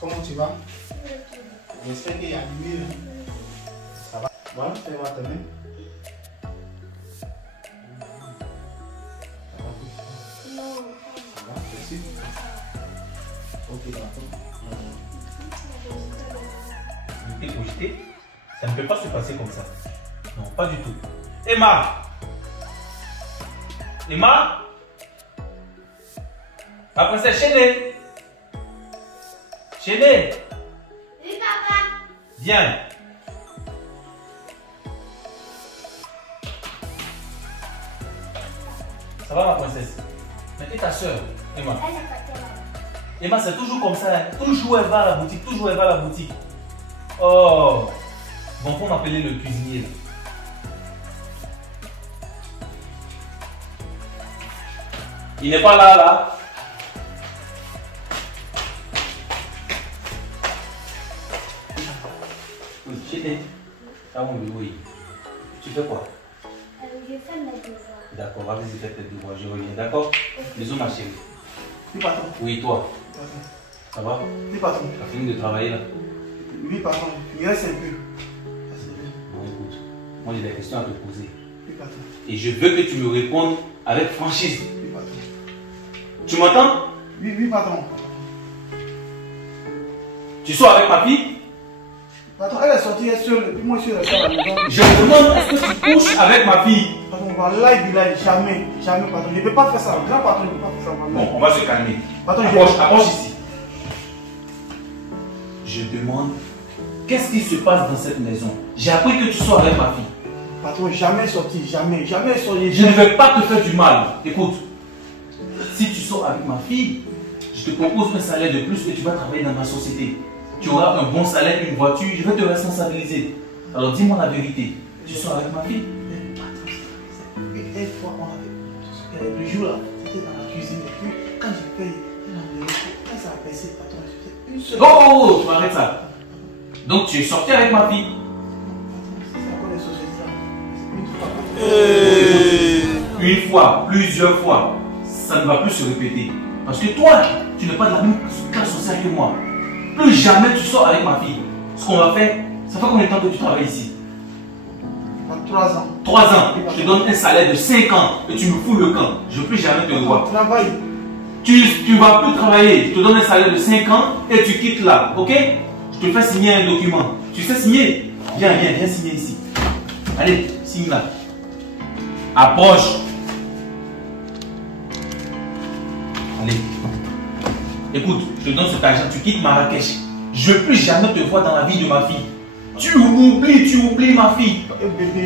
Comment tu vas? J'espère qu'il y a mieux. Ça va? Voilà, fais-moi ta main. Non. Ça va, merci. Ok, d'accord. T'es cogité? Ça ne peut pas se passer comme ça. Non, pas du tout. Emma! Emma? Ma princesse Chéné! Chéné! Oui, papa. Viens! Ça va ma princesse? Mais et ta soeur, Emma? Elle est partie là. Emma, c'est toujours comme ça. Hein? Toujours elle va à la boutique, toujours elle va à la boutique. Oh! Bon, faut m'appeler le cuisinier. Là. Il n'est pas là, là. Oui, Chéné. Ah oui, oui. Tu fais quoi? Je fais mes devoirs. D'accord, va visiter tes devoirs, je reviens, d'accord? Bisous ma chérie. Oui, patron. Oui, toi. Patron. Ça va? Oui, patron. Tu as fini de travailler là? Oui, patron. Il reste un peu. Bon, écoute, moi j'ai des questions à te poser. Oui, patron. Et je veux que tu me répondes avec franchise. Oui, patron. Tu m'entends? Oui, oui, patron. Tu sors avec ma fille? Patron, elle est sortie, elle est seule. Et puis moi, je suis resté à la maison. Je me demande, est-ce que tu couches avec ma fille? Patron, voilà, jamais. Jamais, patron. Je ne peux pas faire ça. Grand patron, je ne peux pas faire ça. Bon, on va se calmer. Patron, Approche ici. Je demande, qu'est-ce qui se passe dans cette maison? J'ai appris que tu sors avec ma fille. Patron, jamais sorti, jamais sorti. Je ne vais pas te faire du mal. Écoute, si tu sors avec ma fille, je te propose un salaire de plus et tu vas travailler dans ma société. Tu auras un bon salaire, une voiture, je vais te responsabiliser. Alors dis-moi la vérité. Tu sors avec ma fille? Une fois, le jour là, c'était dans la cuisine. Et puis, quand je paye, quand ça a baissé, patron, c'était une seule. Oh, tu m'arrêtes ça. Donc tu es sorti avec ma fille? Une fois, plusieurs fois, ça ne va plus se répéter. Parce que toi, tu n'es pas de la même classe sociale que moi. Plus jamais tu sors avec ma fille. Ce qu'on va faire, ça fait combien de temps que tu travailles ici? 3 ans. 3 ans. Je te donne un salaire de 5 ans et tu me fous le camp. Je ne veux plus jamais te revoir. Travaille. Tu ne vas plus travailler. Je te donne un salaire de 5 ans et tu quittes là. Ok? Je te fais signer un document. Tu sais signer? Viens signer ici. Allez, signe là. Approche. Allez. Écoute, je te donne cet argent, tu quittes Marrakech. Je ne veux plus jamais te voir dans la vie de ma fille. Tu oublies ma fille.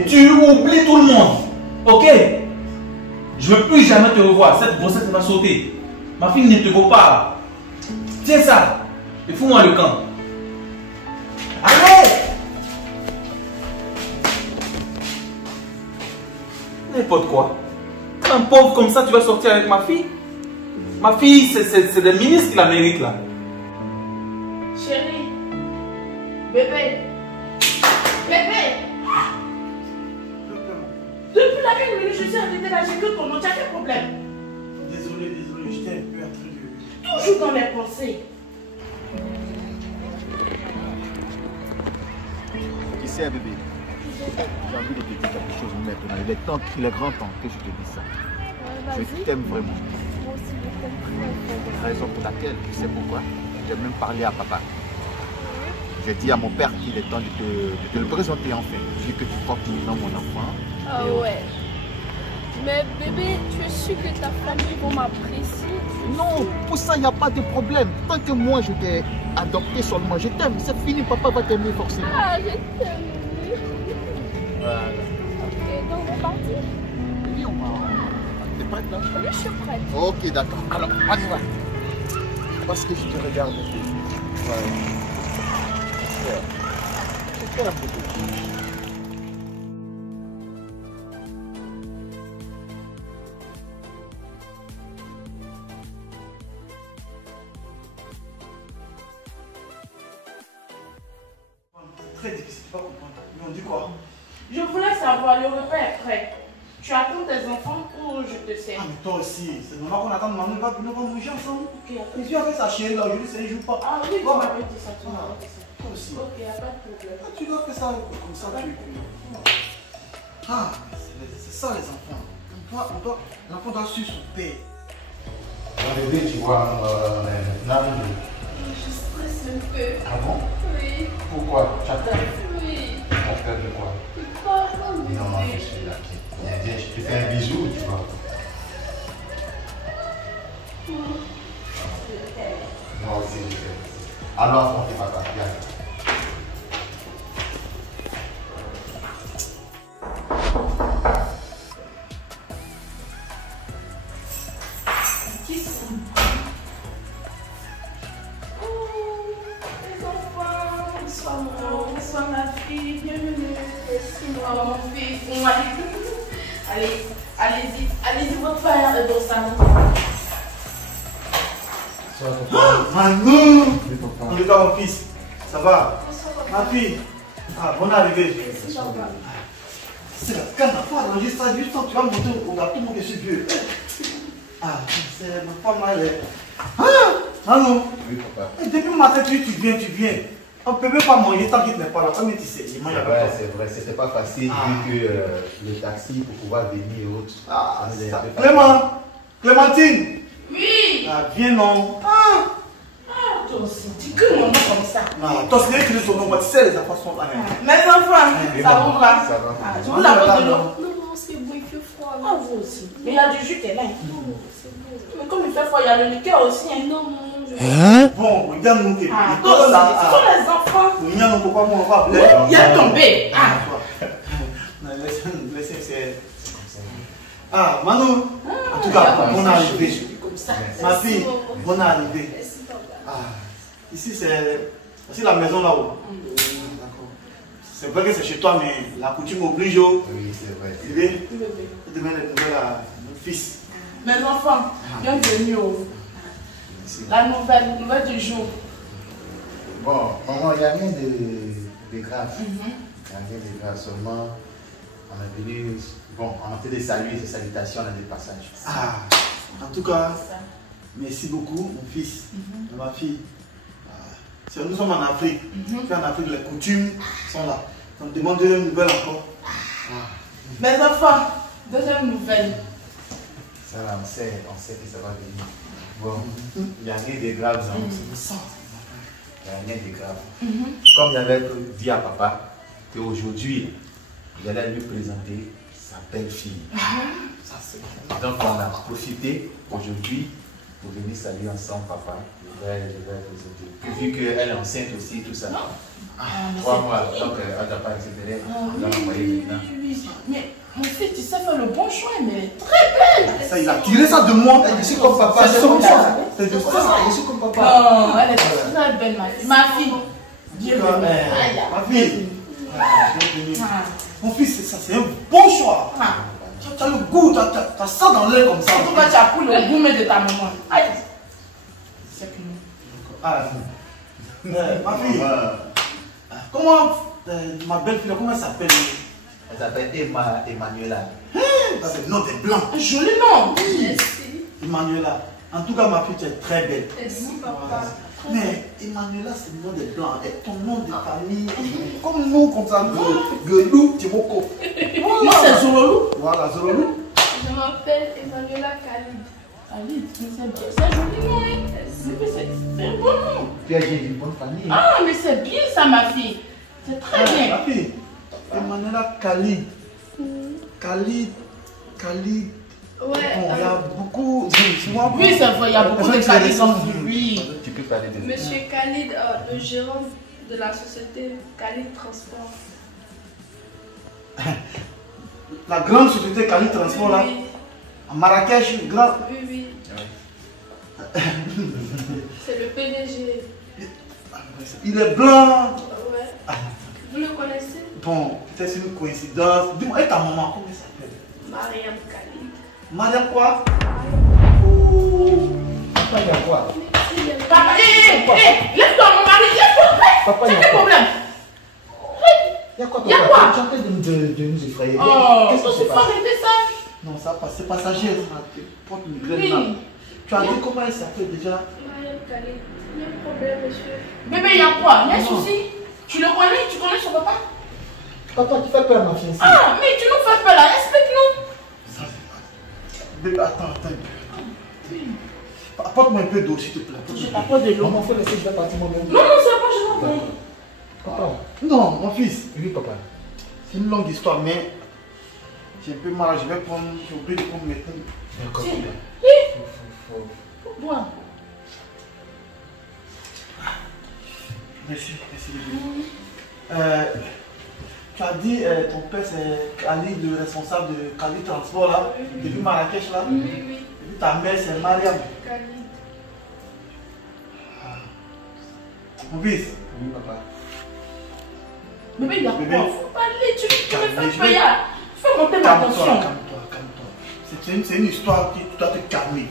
Tu oublies tout le monde. Ok? Je ne veux plus jamais te revoir. Cette grossesse va sauter. Ma fille ne te vaut pas. Tiens ça. Et fous-moi le camp. Allez! N'importe quoi. Un pauvre comme ça, tu vas sortir avec ma fille? Ma fille, c'est des ministres qui la méritent là. Chérie. Bébé. Depuis la 1 minute, je suis arrêtée là, j'ai que ton nom. Tu as quel problème? Désolé, j'étais un peu en train de... Toujours dans mes pensées. Tu sais, bébé, j'ai envie de te dire quelque chose maintenant. Il est grand temps que je te dise ça. Je t'aime vraiment. Moi aussi, je t'aime. Raison pour laquelle, tu sais pourquoi? J'ai même parlé à papa. J'ai dit à mon père qu'il est temps de te le présenter enfin, vu que tu portes maintenant mon enfant. Ah ouais. Mais bébé, tu es sûr que ta famille va m'apprécier? Non, pour ça, il n'y a pas de problème. Tant que moi, je t'ai adopté seulement, je t'aime. C'est fini, papa va t'aimer forcément. Ah, je t'aime. Voilà. Ok, donc on va partir? Oui, on va. T'es prête là? Oui, je suis prête. Ok, d'accord. Alors, on y va. Parce que je te regarde. Ouais. Super, bébé. Très difficile, pas comprendre. Mais on dit quoi? Je voulais savoir, le repas est prêt. Tu attends tes enfants ou je te sers? Ah, mais toi aussi, c'est normal qu'on attende maman, on va manger ensemble. Ok, y a pas de Et puis avec sa chérie là, aujourd'hui, c'est un jour pas. Ah oui, tu m'avais dit ça, tu m'avais dit ça. Toi aussi. Ok, y a pas de problème. Ah, tu dois faire ça comme ça. Ah, c'est ça les enfants. L'enfant doit suivre son père. Mon bébé, tu vois, maintenant, Je stresse un peu. ah bon? Oui. Pourquoi? Tu as peur? Oui. Tu as peur de quoi? Pardon, Non, je bébé. suis là. Viens, je te fais un bisou, tu vois. Moi aussi, je fais. Alors, affrontez papa, viens. Qui sont? Oh, les enfants. Bonsoir, maman. Bonsoir, ma fille. Bienvenue. Merci, maman. Mon fils. Allez, allez-y. Allez-y, votre frère est dans le salon. Manou! Oui, papa. On est dans mon fils. Ça va? Bonsoir, Ma fille. Ah, bonne arrivée. Merci, papa. C'est la canne, faut arranger ça juste quand tu vas monter au gâteau, mon monsieur vieux. Ah, c'est ma femme, elle est. Ah! Manou! Oui, papa. Et depuis le matin, tu viens. On ne peut même pas manger tant qu'il n'est pas là. Comme tu sais, il mange avec toi. C'est vrai, c'était pas facile vu que le taxi pour pouvoir venir et autres. Ah, ça nous est ça. un peu facile. Clémentine! Oui. Ah, viens non. Ah! Ah, toi aussi, dis que mon nom comme ça. Non, toi, c'est lui qui son nom, tu sais, les enfants sont là. Mes enfants, Oui, ça maman, vous va? ça va. Ah, je vous apporte de l'eau. Non, non, c'est bon, il fait froid. Ah, vous aussi. Mais il y a du jus qui est là. Non, c'est bon. Mais comme il fait froid, il y a le liqueur aussi. Hein. Non, maman, je Bon, regarde-nous. Ah, toi aussi, ce sont les enfants. Il y a un pourquoi on va appeler. Il est tombé. Ah, Laissez, c'est. Ah, Manou. En tout cas, bonne arrivée. comme ça. Ma fille, bonne arrivée. Merci, papa. Ah, ici c'est la maison là-haut. D'accord. C'est vrai que c'est chez toi, mais la coutume oblige. Oui, c'est vrai. Tu veux demain les nouvelles à mon fils. Mes enfants, bienvenue au. Merci. La nouvelle du jour. Bon, maman, il n'y a rien de grave. Il n'y a rien de grave, seulement on est venu, bon, on a fait des saluts, des salutations, on a des passages. Ah, en tout cas, merci beaucoup, mon fils et ma fille. Ah, nous sommes en Afrique. En Afrique, les coutumes sont là. On demande une nouvelle encore. Mes enfants, deuxième nouvelle. Ça là, on sait que ça va venir. Bon, il n'y a rien de grave, non? Il n'y a rien de grave. Comme j'avais dit à papa, qu'aujourd'hui, j'allais lui présenter sa belle-fille. Ça, c'est Donc on a profité aujourd'hui pour venir saluer ensemble papa. Je vais présenter. Vu qu'elle est enceinte aussi, tout ça. 3 mois, donc elle n'a pas accéléré. On l'a envoyé maintenant. Mais mon fils, tu sais faire le bon choix, mais elle est très belle. ça, il a tiré ça de moi. Je suis comme papa, C'est c'est comme ça. ça. C'est de ça. Je suis comme papa. Non, elle est très belle, ma fille. Ma fille. Dieu Ma le fille. bienvenue. Mon fils, ça c'est un bon choix. Ah. Tu as le goût, tu as ça dans l'air comme ça. En tout cas, tu as pris le gourmet de ta maman. Aïe. C'est que nous. Ah, ma fille, comment ma belle-fille, comment elle s'appelle? Elle s'appelle Emmanuela. C'est le nom des blancs. Un joli nom. Merci. Emmanuela. En tout cas, ma fille, tu es très belle. Merci, papa. Mais Emmanuela, c'est le nom des blancs. Et ton nom de famille, comme nous, comme ça, Gelou Timoko. Moi, c'est Zololou. Voilà, Zololou. Je m'appelle Emmanuela Khalid. Allez, c'est un joli nom. Hein. C'est un bon nom. Tu as une bonne famille. Ah, mais c'est bien ça, ma fille. C'est très bien. Ma fille, Emmanuela Khalid. Khalid. Ouais. Bon, il y a beaucoup. Oui, c'est vrai, il y a beaucoup de Khalid dans oui. Tu peux parler de Monsieur Khalid, le gérant de la société Khalid Transport. La grande société Khalid Transport là, Oui, à Marrakech, grand. oui, oui. C'est le PDG. Il est blanc. Ouais. Vous le connaissez? Bon, peut-être c'est une coïncidence. Dis-moi, et ta maman, comment elle s'appelle? Mariam Khalid. Mariam quoi? Papa, il y a quoi? Papa, lève-toi, mon mari, lève-toi. Papa, C'est il y a quel quoi? problème? Il y y a quoi? Y a quoi? Tu es en train de nous effrayer. Oh, Qu'est-ce qui se faut passe? arrêter ça. Non, ça passe, c'est passager. Ça porte une graine Oui. là. Tu as dit comment elle s'appelle déjà? Mariam Khalid, il y a un problème, monsieur. Bébé, il y a quoi? Il y a un Non. souci? Tu le connais? Tu connais son papa? Papa, tu fais peur à ma fiancée. Ah, mais tu nous fais pas là. Explique-nous. Ça, c'est pas. Bébé, attends. Apporte-moi un peu d'eau, s'il te plaît. Je t'apporte de l'eau. Maman, fais laisser, je vais partir moi-même. Non, non, c'est bon, je vais prendre. Papa. Non, mon fils. Oui, papa. C'est une longue histoire, mais j'ai un peu mal. Je vais prendre. J'ai oublié de prendre mes thèmes. D'accord, Tiens. papa. Bois. Merci. Tu as dit ton père c'est Khalid, le responsable de Khalid Transport là, depuis Marrakech là. Oui. Et puis ta mère c'est Mariam. Khalid. Mon fils. Oui, papa. Bébé, il y a Bébé. quoi? Faut parler, tu ne Calme, fais pas ya. Fais monter ma Calme-toi, tension. calme-toi. C'est une histoire qui tu dois te calmer.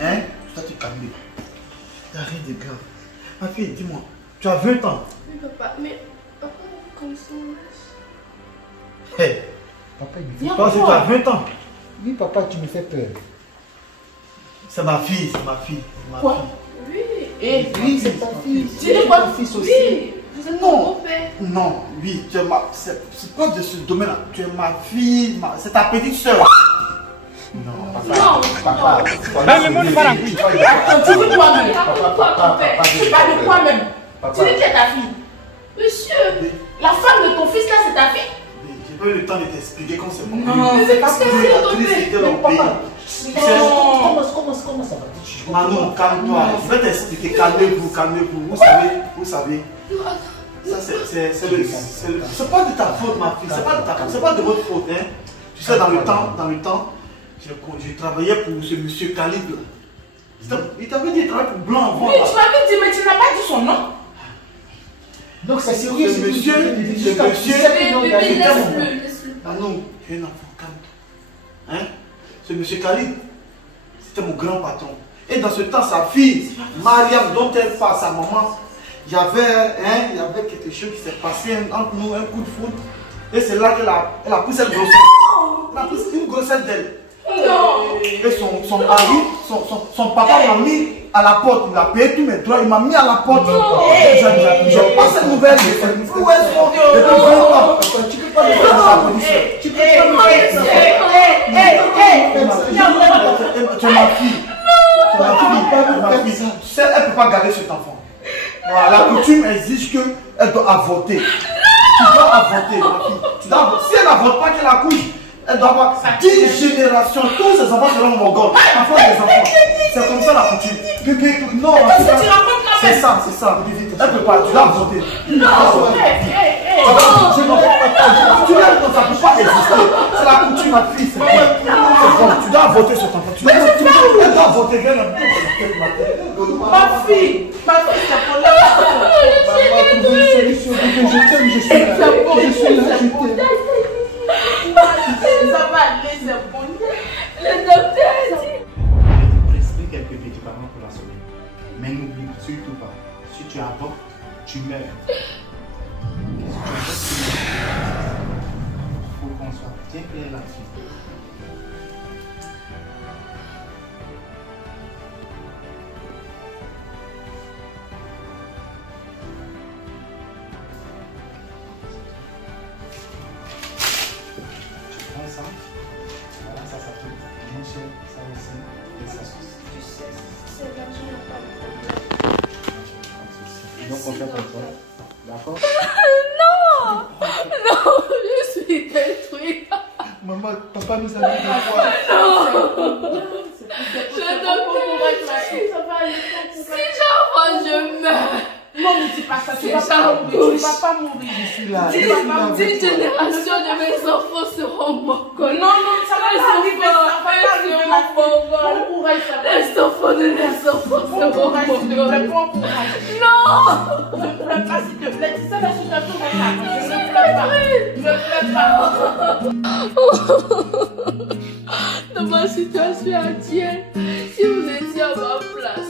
Hein? Tu dois te calmer. T'as rien de grave. Ma fille, dis-moi, tu as 20 ans. Oui, papa, mais papa, comme ça. Hey, Papa, il me Il y fait a toi aussi tu as quoi? 20 ans. Oui, papa, tu me fais peur. C'est ma fille, c'est ma fille. Quoi? Oui. Eh, Oui, c'est ta fille. tu dis quoi? Ton fils aussi. Oui. Vous êtes mon Non. beau-père. Non, oui, tu es ma. C'est pas de ce domaine-là. Tu es ma fille, c'est ta petite soeur. Non, Non, papa. Dans le monde, pas la couille. Attends, tu dis quoi même? Raconte-toi ton père. Tu parles de quoi même? Papa. Tu dis qui est ta fille? Monsieur. La femme de ton fils là, c'est ta fille? J'ai pas eu le temps de t'expliquer comment c'est bon. Non, Mais c'est pas qu'est-ce que vrai. c'est, La ton triste père? était dans le pays. Non. Comment ça va? Manon, calme-toi. Je vais t'expliquer. Calmez-vous. Vous savez. Ça, c'est pas de ta faute, ma fille. C'est pas de votre faute, hein. Tu sais, dans le temps, j'ai travaillé pour ce monsieur Khalid. Il t'avait dit de travailler pour Blanc avant. Oui, tu m'avais dit, mais tu n'as pas dit son nom. Donc c'est sérieux, Ce monsieur, Bébé, laisse-le, laisse-le. Manon, tu es un enfant, calme-toi. Hein? Ce monsieur Khalid, c'était mon grand patron. Et dans ce temps, sa fille, Mariam, dont elle parle, sa maman, il y avait quelque chose qui s'est passé entre nous, un coup de foudre. Et c'est là qu'elle a pris cette grossesse. Elle a pris une grossesse d'elle. Non. Et son mari, son papa m'a mis à la porte. Il a payé tous mes droits, il m'a mis à la porte. Je passe cette nouvelle. Où est-ce qu'on est? Depuis 20 ans. Tu peux pas me faire ça, police. Tu peux pas me faire ça. Tu es ma fille. Tu es ma fille. Tu sais, elle ne peut pas garder cet enfant. Voilà, la coutume exige qu'elle doit avorter. Tu dois avorter, ma fille. Si elle n'avorte pas, qu'elle accouche, elle doit avoir 10 générations. Tous ces enfants seront mongols. Enfants des enfants. C'est comme ça la coutume. Non, Qu'est-ce que tu racontes là c'est même? ça, c'est ça. Elle ne peut pas, tu dois avorter. Non. Tu ne peut pas exister. C'est la coutume, ma fille. C'est bon, tu dois avorter cet enfant. Elle doit avorter. Viens là. Ma fille, c'est pour là. Ça va aller, c'est bon. Le docteur a dit. Prescris quelques médicaments pour la sommeil. Mais n'oublie surtout pas, si tu avortes, tu meurs. Il faut qu'on soit bien clair là-dessus. Tu prends ça, voilà, ça s'appelle mon cher, ça aussi, et ça aussi. Tu sais, c'est l'argent, n'a pas de problème. Donc on fait comme ça, d'accord? Non! Non, je suis détruite. Maman, papa nous a dit de quoi? Le docteur, Ça va aller. si j'avance, je meurs. Non, ne dis pas ça, tu C'est vas ça, pas mourir. bouche. Tu vas pas mourir. Je suis là. 10 générations de mes enfants seront morts. Non, ça va pas arriver. Ça va pas arriver, ma fille. Bon courage, ça va. Les enfants de mes enfants Bon seront courage, s'il te morts. plaît. Bon courage. Non! Ne pleure pas, s'il te plaît. C'est ça la situation comme ça. Ne pleure pas. Dans ma situation actuelle, si vous étiez à ma place,